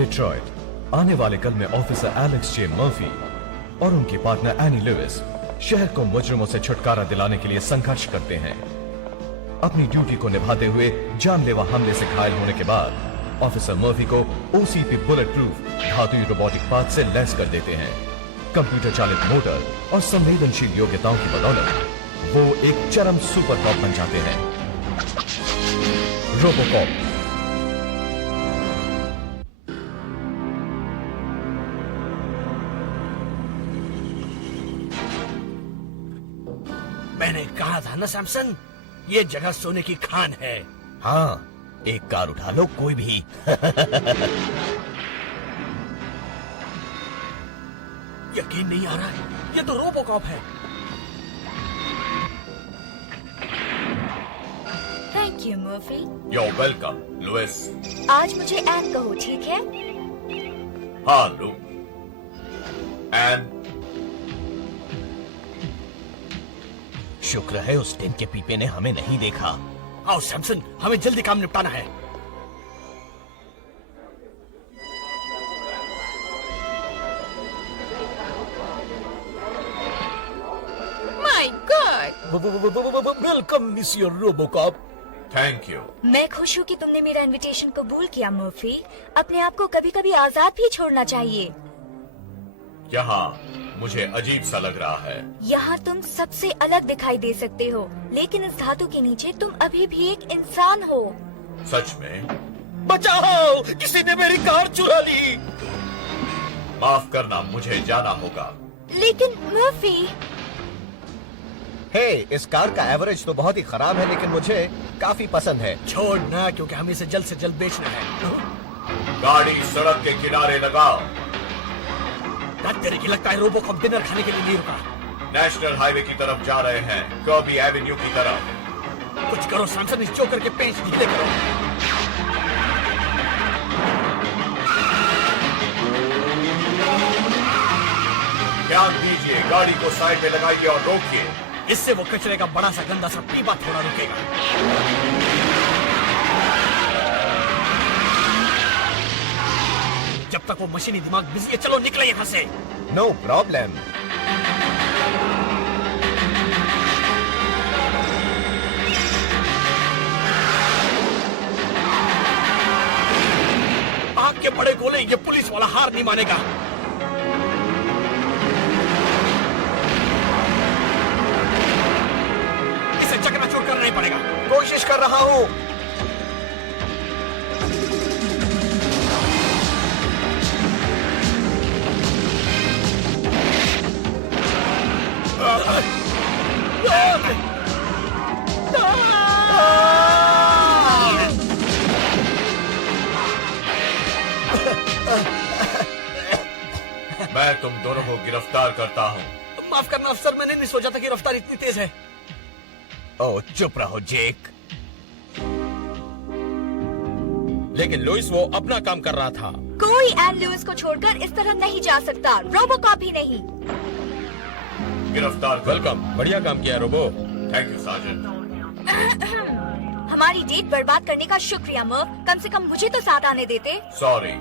Detroit आने वाले कल में ऑफिसर एलेक्स जे मर्फी और उनकी पार्टनर एनी लुइस शहर को मुजरिमों से छुटकारा दिलाने के लिए संघर्ष करते हैं। अपनी ड्यूटी को निभाते हुए जानलेवा हमले से घायल होने के बाद ऑफिसर मर्फी को ओसीपी बुलेट प्रूफ धातुई रोबोटिक पार्ट से लैस कर देते हैं। कंप्यूटर चालित मोटर और संवेदनशील योग्यताओं की बदौलत वो एक चरम सुपर कॉप बन जाते हैं। रोबोकॉप। मैंने कहा था ना सैमसन, ये जगह सोने की खान है। हाँ, एक कार उठा लो, कोई भी। यकीन नहीं आ रहा, ये तो रोबोकॉप है। Thank you Murphy. You're welcome, Louis. आज मुझे एन कहो, ठीक है? हाँ लू। एन। शुक्र है उस टिन के पीपे ने हमें नहीं देखा। आओ सैमसन, हमें जल्दी काम निपटाना है। My God! Welcome mister RoboCop. Thank you. मैं खुश हूँ कि तुमने मेरा इनविटेशन कबूल किया मर्फी। अपने आप को कभी कभी आजाद भी छोड़ना चाहिए। यहाँ मुझे अजीब सा लग रहा है। यहाँ तुम सबसे अलग दिखाई दे सकते हो, लेकिन इस धातु के नीचे तुम अभी भी एक इंसान हो। सच में? बचाओ, किसी ने मेरी कार चुरा ली। माफ करना, मुझे जाना होगा। लेकिन मर्फी। हे, इस कार का एवरेज तो बहुत ही खराब है, लेकिन मुझे काफी पसंद है। छोड़ ना, क्योंकि हमें इसे जल्द से जल्द बेचना है। गाड़ी सड़क के किनारे लगाओ। तेरे की लगता है रोबोकॉप डिनर खाने के लिए नहीं रुका। नेशनल हाईवे की तरफ जा रहे हैं, कर्बी एवेन्यू की तरफ। कुछ करो सैमसन, इस जोकर के पेंच ढीले करो। ध्यान दीजिए, गाड़ी को साइड में लगाइए और रोकिए। इससे वो कचरे का बड़ा सा गंदा सा पीपा थोड़ा रुकेगा। जब तक वो मशीनी दिमाग बिजी है, चलो निकले यहाँ से। No problem. आग के बड़े गोले, ये पुलिस वाला हार नहीं मानेगा। इसे चकनाचूर करना ही पड़ेगा। कोशिश कर रहा हूँ। मैं तुम दोनों को गिरफ्तार करता हूँ। माफ करना अफसर, मैंने नहीं सोचा था कि रफ्तार इतनी तेज है। ओह, चुप रहो जेक। लेकिन लुइस वो अपना काम कर रहा था। कोई एन लुइस को छोड़कर इस तरह नहीं जा सकता, रोबोकॉप भी नहीं। गिरफ्तार कर। वेलकम, बढ़िया काम किया रोबो। Thank you sergeant. हमारी डेट बर्बाद करने का शुक्रिया मर्फ। कम से कम मुझे तो साथ आने देते। सॉरी,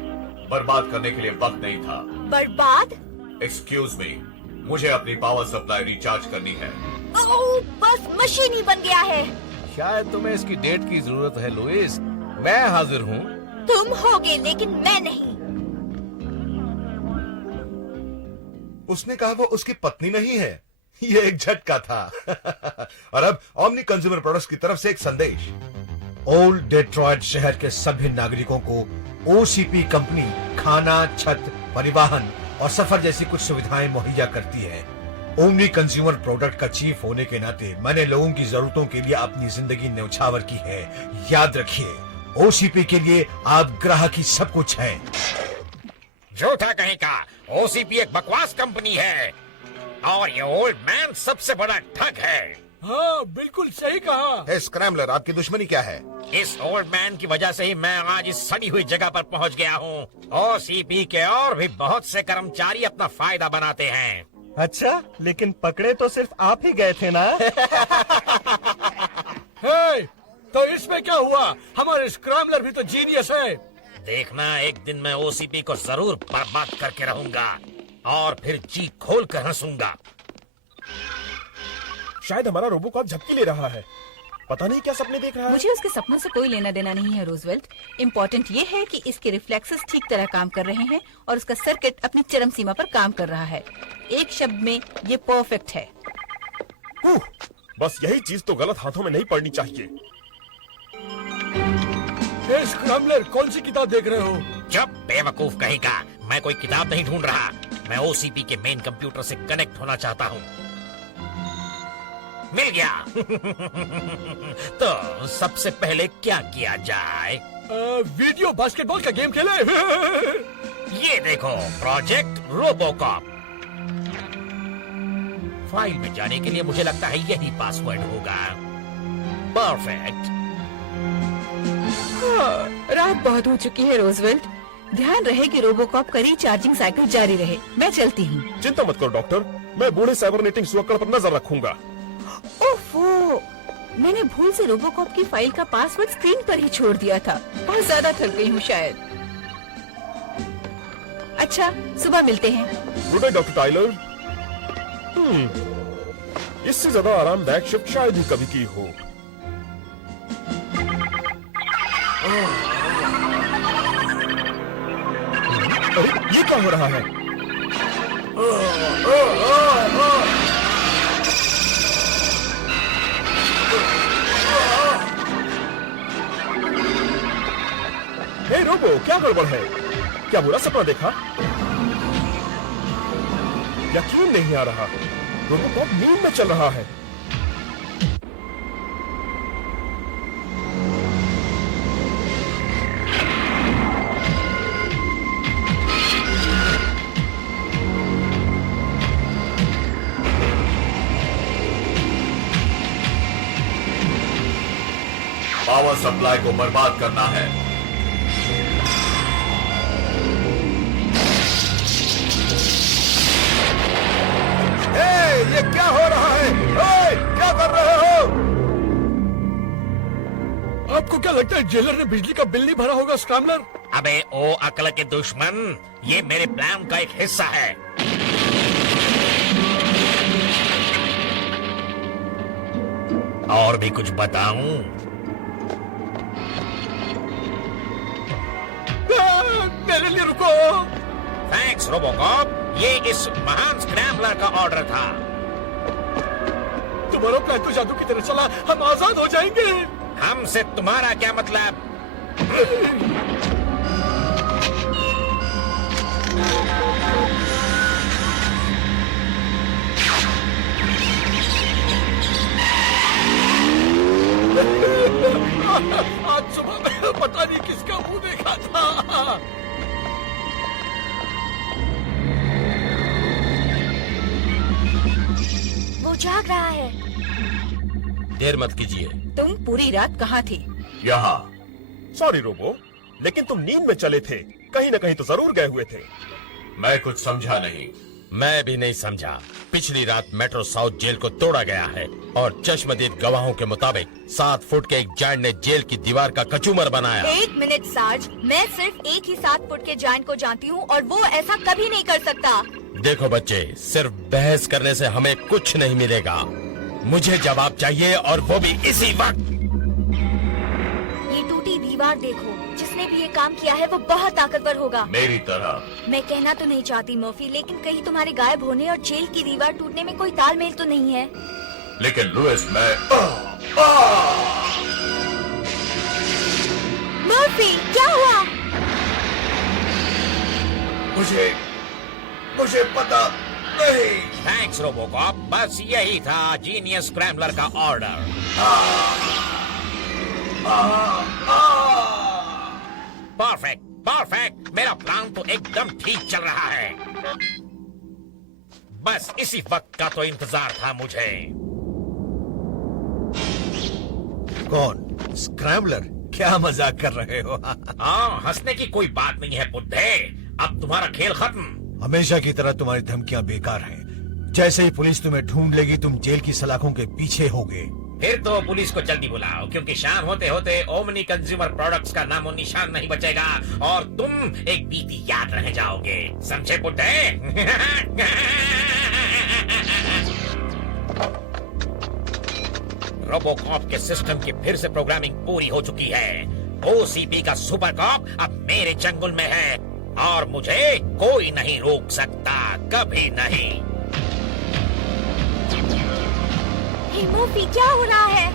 बर्बाद करने के लिए वक्त नहीं था। बर्बाद? एक्सक्यूज मी, मुझे अपनी पावर सप्लाई रिचार्ज करनी है। ओह, बस मशीन ही बन गया है। शायद तुम्हें इसकी डेट की जरूरत है लुइस। मैं हाजिर हूँ। तुम होगे, लेकिन मैं नहीं। उसने कहा वो उसकी पत्नी नहीं है। ये एक झटका था। और अब ओमनी कंज्यूमर प्रोडक्ट्स की तरफ से एक संदेश। ओल्ड डेट्रॉयट शहर के सभी नागरिकों को ओसीपी कंपनी खाना, छत, परिवहन और सफर जैसी कुछ सुविधाएं मुहैया करती है। ओमनी कंज्यूमर प्रोडक्ट का चीफ होने के नाते मैंने लोगों की जरूरतों के लिए अपनी जिंदगी न्यौछावर की है। याद रखिए, ओसीपी के लिए आप ग्राहक ही सब कुछ हैं। झूठा कहीं का, ओसीपी एक बकवास कंपनी है और ये ओल्ड मैन सबसे बड़ा ठग है। हाँ, बिल्कुल सही कहा। स्क्रैम्बलर, आपकी दुश्मनी क्या है? इस ओल्ड मैन की वजह से ही मैं आज इस सड़ी हुई जगह पर पहुंच गया हूँ। ओसीपी के और भी बहुत से कर्मचारी अपना फायदा बनाते हैं। अच्छा, लेकिन पकड़े तो सिर्फ आप ही गए थे ना? हे, तो इसमें क्या हुआ? हमारे स्क्रैम्बलर भी तो जीनियस है। देखना, एक दिन मैं ओसीपी को जरूर बर्बाद करके रहूंगा और फिर जी खोल कर हंसूंगा। शायद हमारा रोबोकॉप झपकी ले रहा है। पता नहीं क्या सपने देख रहा है। मुझे उसके सपनों से कोई लेना देना नहीं है रोजवेल्ट। इम्पोर्टेंट ये है कि इसके रिफ्लेक्सेस ठीक तरह काम कर रहे हैं और उसका सर्किट अपनी चरम सीमा पर काम कर रहा है। एक शब्द में ये परफेक्ट है। बस यही चीज तो गलत हाथों में नहीं पड़नी चाहिए। स्क्रैम्बलर, कौन सी किताब देख रहे हो? जब बेवकूफ कहेगा, मैं कोई किताब नहीं ढूंढ रहा। मैं ओसीपी के मेन कंप्यूटर से कनेक्ट होना चाहता हूँ। मिल गया। तो सबसे पहले क्या किया जाए? वीडियो बास्केटबॉल का गेम खेले। ये देखो, प्रोजेक्ट रोबोकॉप। फाइल में जाने के लिए मुझे लगता है यही पासवर्ड होगा। परफेक्ट। रात बहुत हो चुकी है रोजवेल्ट। ध्यान रहे कि रोबोकॉप का रिचार्जिंग साइकिल जारी रहे। मैं चलती हूँ। चिंता मत करो डॉक्टर, मैं बूढ़े साइबरनेटिंग सुअक्कड़ पर नजर रखूंगा। ओफो, मैंने भूल से रोबोकॉप की फाइल का पासवर्ड स्क्रीन पर ही छोड़ दिया था। बहुत ज्यादा थक गई हूँ शायद। अच्छा, सुबह मिलते हैं। Good day doctor Tyler. इससे ज्यादा आरामदायक शिफ्ट शायद ही कभी की हो। अरे ये क्या हो रहा है? हे रोबो, क्या गड़बड़ है? क्या बुरा सपना देखा? यकीन नहीं आ रहा, रोबोकॉप नींद में चल रहा है। पावर सप्लाई को बर्बाद करना है। ये क्या हो रहा है? क्या कर रहे हो? आपको क्या लगता है जेलर ने बिजली का बिल नहीं भरा होगा स्क्रैम्बलर? अबे ओ अकल के दुश्मन, ये मेरे प्लान का एक हिस्सा है। और भी कुछ बताऊं? मेरे लिए रुको। थैंक्स रोबोकॉप, ये इस महान स्क्रैम्बलर का ऑर्डर था। तुम्हारा प्लान तो जादू की तरह चला, हम आजाद हो जाएंगे। हमसे तुम्हारा क्या मतलब? आज सुबह पता नहीं किसका मुंह देखा था। वो जाग रहा है। देर मत कीजिए। तुम पूरी रात कहाँ थे? यहाँ। सॉरी रोबो, लेकिन तुम नींद में चले थे। कहीं न कहीं तो जरूर गए हुए थे। मैं कुछ समझा नहीं। मैं भी नहीं समझा। पिछली रात मेट्रो साउथ जेल को तोड़ा गया है और चश्मदीद गवाहों के मुताबिक 7 फुट के एक जायंट ने जेल की दीवार का कचूमर बनाया। 1 मिनट सार्ज, मैं सिर्फ एक ही 7 फुट के जायंट को जानती हूँ और वो ऐसा कभी नहीं कर सकता। देखो बच्चे, सिर्फ बहस करने से हमें कुछ नहीं मिलेगा। मुझे जवाब चाहिए और वो भी इसी वक्त। ये टूटी दीवार देखो, जिसने भी ये काम किया है वो बहुत ताकतवर होगा। मेरी तरह। मैं कहना तो नहीं चाहती मर्फी, लेकिन कहीं तुम्हारे गायब होने और जेल की दीवार टूटने में कोई तालमेल तो नहीं है? लेकिन लुइस, मैं मर्फी, क्या हुआ? मुझे पता नहीं। थैंक्स रोबोकॉप, बस यही था जीनियस स्क्रैम्बलर का ऑर्डर। Perfect, perfect. मेरा प्लान तो एकदम ठीक चल रहा है। बस इसी वक्त का तो इंतजार था मुझे। कौन? स्क्रैम्बलर? क्या मजाक कर रहे हो? हाँ, हंसने की कोई बात नहीं है बुड्ढे। अब तुम्हारा खेल खत्म। हमेशा की तरह तुम्हारी धमकियां बेकार हैं। जैसे ही पुलिस तुम्हें ढूंढ लेगी तुम जेल की सलाखों के पीछे होगे। फिर तो पुलिस को जल्दी बुलाओ, क्योंकि शाम होते होते ओमनी कंज्यूमर प्रोडक्ट्स का नामो निशान नहीं बचेगा और तुम एक बीती याद रह जाओगे, समझे बुड्ढे? रोबोकॉप के सिस्टम की फिर से प्रोग्रामिंग पूरी हो चुकी है। ओसीपी का सुपर कॉप अब मेरे चंगुल में है और मुझे कोई नहीं रोक सकता, कभी नहीं। हे मर्फी, क्या हो रहा है?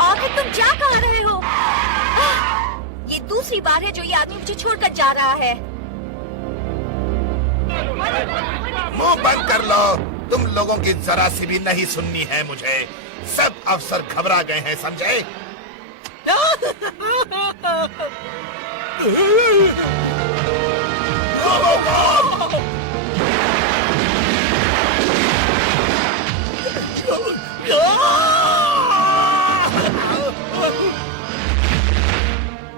आखिर तुम जा कहाँ रहे हो? ये दूसरी बार है जो ये आदमी मुझे छोड़कर जा रहा है। मुंह बंद कर लो, तुम लोगों की जरा सी भी नहीं सुननी है मुझे। सब अफसर घबरा गए हैं, समझे?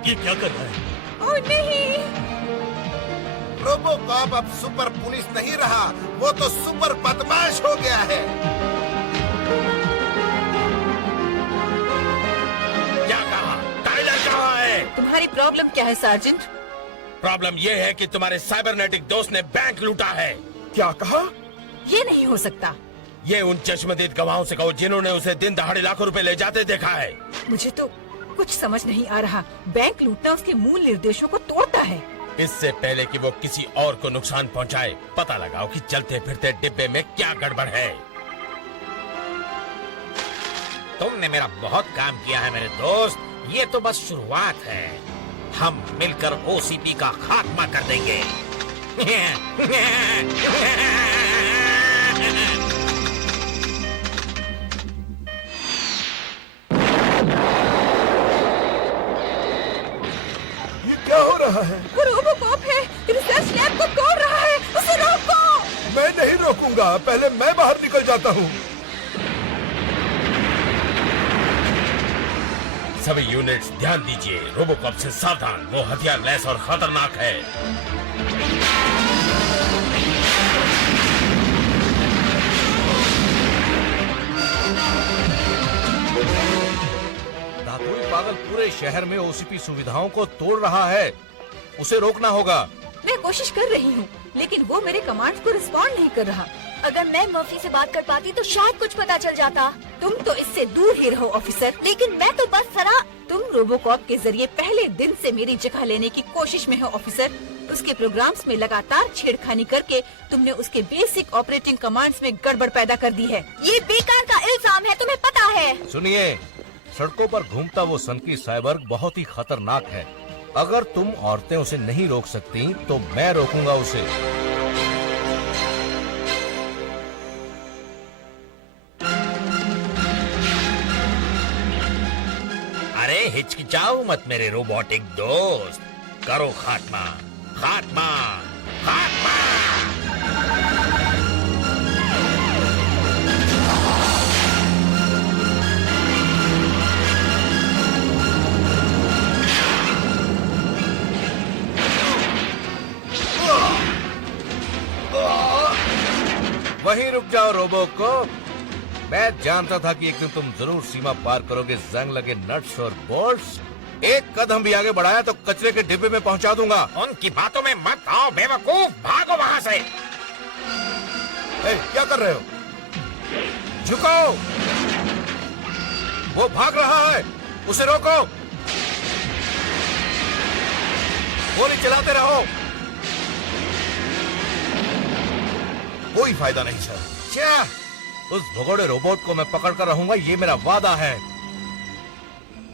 ये क्या कर रहा है? ओह नहीं! रोबोकॉप अब सुपर पुलिस नहीं रहा, वो तो सुपर बदमाश हो गया है। क्या कहा? टाइलर कहाँ है? तुम्हारी प्रॉब्लम क्या है सार्जेंट? प्रॉब्लम ये है कि तुम्हारे साइबरनेटिक दोस्त ने बैंक लूटा है। क्या कहा? ये नहीं हो सकता। ये उन चश्मदीद गवाहों से कहो जिन्होंने उसे दिन दहाड़े लाखों रुपए ले जाते देखा है। मुझे तो कुछ समझ नहीं आ रहा। बैंक लूटना उसके मूल निर्देशों को तोड़ता है। इससे पहले कि वो किसी और को नुकसान पहुंचाए, पता लगाओ कि चलते फिरते डिब्बे में क्या गड़बड़ है। तुमने मेरा बहुत काम किया है मेरे दोस्त, ये तो बस शुरुआत है। हम मिलकर ओसीपी का खात्मा कर देंगे। क्या हो रहा है? वो रोबोकॉप है, रिसर्च लैब को तोड़ रहा है, उसे रोको! मैं नहीं रोकूंगा, पहले मैं बाहर निकल जाता हूँ। सभी यूनिट्स ध्यान दीजिए, रोबोकॉप से सावधान, वो हथियार लैस और खतरनाक है। धातुई पागल पूरे शहर में ओसीपी सुविधाओं को तोड़ रहा है, उसे रोकना होगा। मैं कोशिश कर रही हूँ, लेकिन वो मेरे कमांड्स को रिस्पॉन्ड नहीं कर रहा। अगर मैं मर्फी से बात कर पाती तो शायद कुछ पता चल जाता। तुम तो इससे दूर ही रहो ऑफिसर। लेकिन मैं तो बस फरा। तुम रोबोकॉप के जरिए पहले दिन से मेरी जगह लेने की कोशिश में हो ऑफिसर। उसके प्रोग्राम्स में लगातार छेड़खानी करके तुमने उसके बेसिक ऑपरेटिंग कमांड्स में गड़बड़ पैदा कर दी है। ये बेकार का इल्जाम है, तुम्हें पता है। सुनिए, सड़कों पर घूमता वो सनकी साइबर्ग बहुत ही खतरनाक है। अगर तुम औरतें उसे नहीं रोक सकती तो मैं रोकूंगा उसे। अरे हिचकिचाओ मत मेरे रोबोटिक दोस्त, करो खात्मा, खात्मा, खात्मा। वहीं रुक जाओ रोबोकॉप। मैं जानता था कि एक दिन तुम जरूर सीमा पार करोगे, जंग लगे नट्स और बोल्ट्स। एक कदम भी आगे बढ़ाया तो कचरे के डिब्बे में पहुंचा दूंगा। उनकी बातों में मत आओ बेवकूफ, भागो वहाँ से। क्या कर रहे हो? झुको, वो भाग रहा है, उसे रोको। गोली चलाते रहो। कोई फायदा नहीं सर। क्या? उस भगोड़े रोबोट को मैं पकड़ कर रहूंगा, ये मेरा वादा है।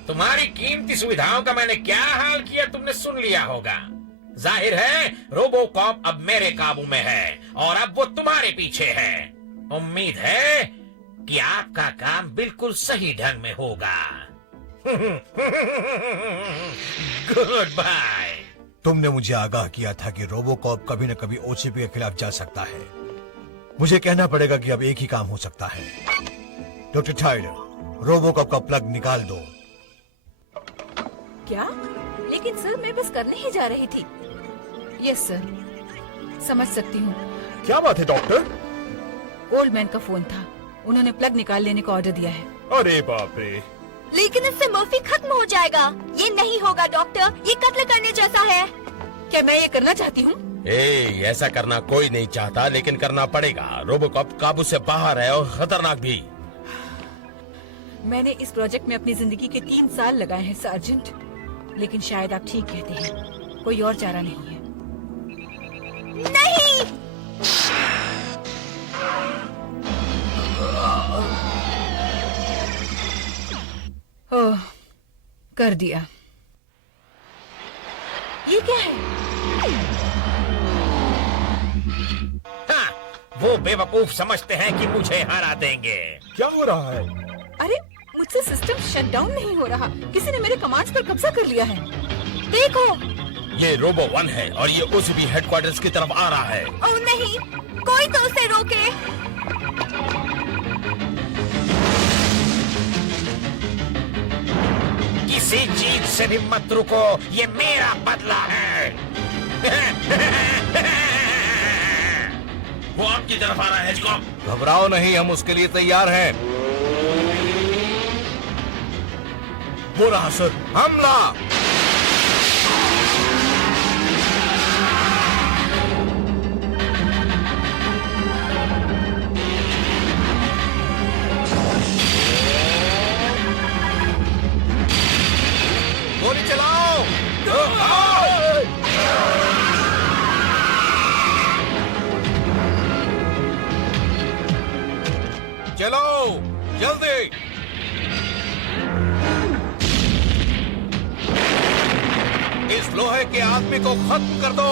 तुम्हारी कीमती सुविधाओं का मैंने क्या हाल किया तुमने सुन लिया होगा। जाहिर है रोबोकॉप अब मेरे काबू में है और अब वो तुम्हारे पीछे है। उम्मीद है कि आपका काम बिल्कुल सही ढंग में होगा। Goodbye. तुमने मुझे आगाह किया था कि रोबोकॉप कभी न कभी ओसीपी के खिलाफ जा सकता है। मुझे कहना पड़ेगा कि अब एक ही काम हो सकता है। डॉक्टर टाइलर, रोबोकॉप का प्लग निकाल दो। क्या? लेकिन सर मैं बस करने ही जा रही थी। यस सर, समझ सकती हूँ। क्या बात है डॉक्टर? ओल्ड मैन का फोन था। उन्होंने प्लग निकाल लेने का ऑर्डर दिया है। अरे बाप रे। लेकिन इससे मर्फी खत्म हो जाएगा। ये नहीं होगा डॉक्टर, ये कत्ल करने जैसा है। क्या मैं ये करना चाहती हूँ? ऐसा करना कोई नहीं चाहता, लेकिन करना पड़ेगा। रोबोकॉप काबू से बाहर है और खतरनाक भी। मैंने इस प्रोजेक्ट में अपनी जिंदगी के 3 साल लगाए हैं सार्जेंट, लेकिन शायद आप ठीक कहते हैं, कोई और चारा नहीं है। नहीं, ओह, कर दिया। ये क्या है? हाँ, वो बेवकूफ समझते हैं कि मुझे हरा देंगे। क्या हो रहा है? अरे मुझसे सिस्टम शटडाउन नहीं हो रहा, किसी ने मेरे कमांड्स पर कब्जा कर लिया है। देखो। ये रोबो 1 है और ये ओसीबी हेडक्वार्टर्स की तरफ आ रहा है। ओह नहीं, कोई तो उसे रोके। किसी चीज से भी मत रुको, ये मेरा बदला है। वो आपकी तरफ आ रहा है हेजकॉप। घबराओ नहीं, हम उसके लिए तैयार हैं। वो रहा सर। हमला। गोली चलाओ। चलो जल्दी। इस लोहे के आदमी को खत्म कर दो।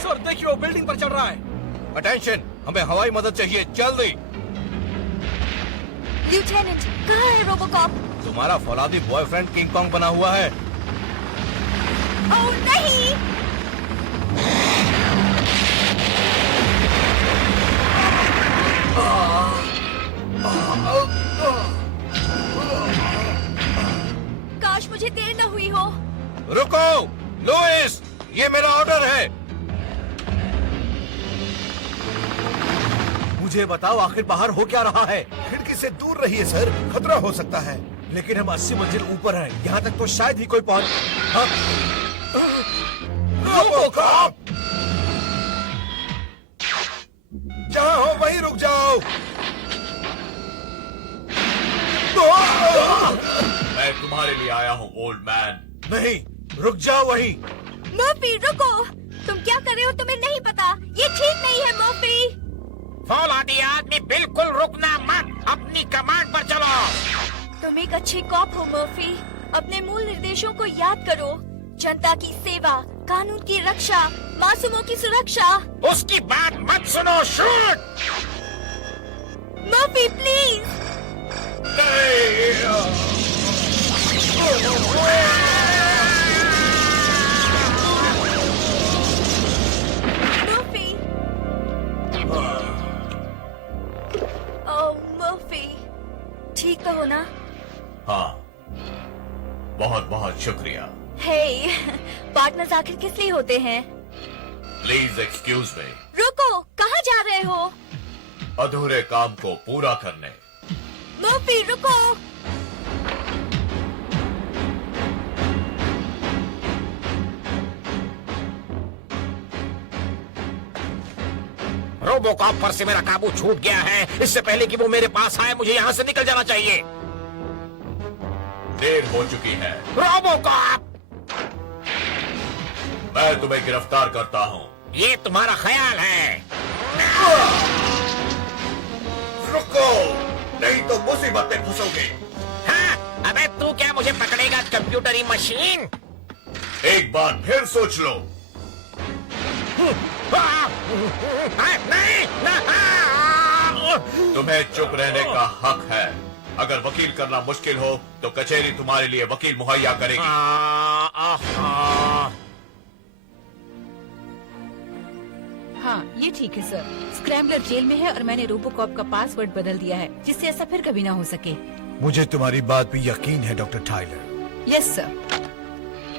सर देखिए, वो बिल्डिंग पर चढ़ रहा है। अटेंशन, हमें हवाई मदद चाहिए, जल्दी। लिeutenant, कहाँ है रोबोकॉप? तुम्हारा फौलादी बॉयफ्रेंड किंग कॉन्ग बना हुआ है। ओह नहीं, काश मुझे देर न हुई हो। रुको लुइस, ये मेरा ऑर्डर है। मुझे बताओ आखिर बाहर हो क्या रहा है? खिड़की से दूर रहिए सर, खतरा हो सकता है। लेकिन हम 80 मंजिल ऊपर हैं, यहाँ तक तो शायद ही कोई पहुंच। रोबोकॉप! जहाँ हो वहीं रुक जाओ। मैं तुम्हारे लिए आया हूँ ओल्ड मैन। नहीं, रुक जाओ वहीं। मर्फी रुको, तुम क्या कर रहे हो तुम्हें नहीं पता, ये ठीक नहीं है मर्फी। फौलादी आदमी बिल्कुल रुकना मत, अपनी कमांड पर चलो। तुम एक अच्छे कॉप हो मर्फी, अपने मूल निर्देशों को याद करो। जनता की सेवा, कानून की रक्षा, मासूमों की सुरक्षा। उसकी बात मत सुनो, shoot. Murphy please. Murphy. Oh Murphy, ठीक तो हो ना? हाँ, बहुत बहुत शुक्रिया। हे, पार्टनर्स आखिर किस लिए होते हैं? Please excuse me. रुको, कहाँ जा रहे हो? अधूरे काम को पूरा करने। मर्फी रुको। रोबोकॉप पर से मेरा काबू छूट गया है। इससे पहले कि वो मेरे पास आए, मुझे यहाँ से निकल जाना चाहिए। देर हो चुकी है। रोबोकॉप! मैं तुम्हें गिरफ्तार करता हूँ। ये तुम्हारा ख्याल है। रुको, नहीं तो मुसीबत में फंसोगे। हाँ, अबे तू क्या मुझे पकड़ेगा, कंप्यूटरी मशीन? एक बार फिर सोच लो। नहीं, तुम्हें चुप रहने का हक है। अगर वकील करना मुश्किल हो तो कचहरी तुम्हारे लिए वकील मुहैया करेगी। हाँ, ये ठीक है सर। स्क्रैम्बलर जेल में है और मैंने रोबोकॉप का पासवर्ड बदल दिया है, जिससे ऐसा फिर कभी ना हो सके। मुझे तुम्हारी बात पे यकीन है डॉक्टर टाइलर। Yes sir.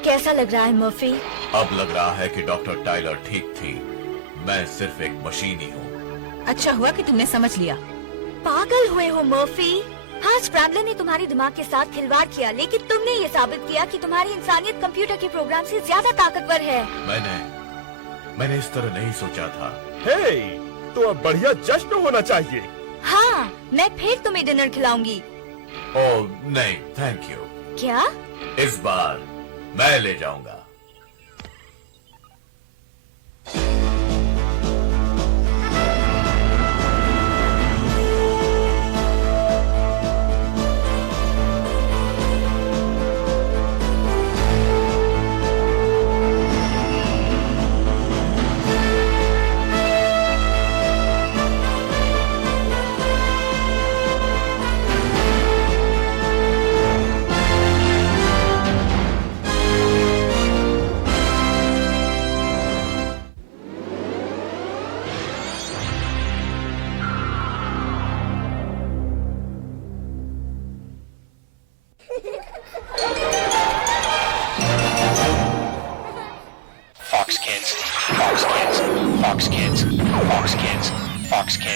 कैसा लग रहा है मर्फी? अब लग रहा है कि डॉक्टर टाइलर ठीक थी। मैं सिर्फ एक मशीन ही हूँ। अच्छा हुआ कि तुमने समझ लिया। पागल हुए हो मर्फी? हाँ, स्क्रैम्बलर ने तुम्हारे दिमाग के साथ खिलवाड़ किया, लेकिन तुमने ये साबित किया कि तुम्हारी इंसानियत कंप्यूटर के प्रोग्राम से ज्यादा ताकतवर है। मैंने इस तरह नहीं सोचा था। हे, तो अब बढ़िया जश्न होना चाहिए। हाँ, मैं फिर तुम्हें डिनर खिलाऊंगी। ओह नहीं, थैंक यू। क्या? इस बार मैं ले जाऊंगा। Fox Kids, Fox Kids, Fox Kids, Fox Kids, Fox Kids.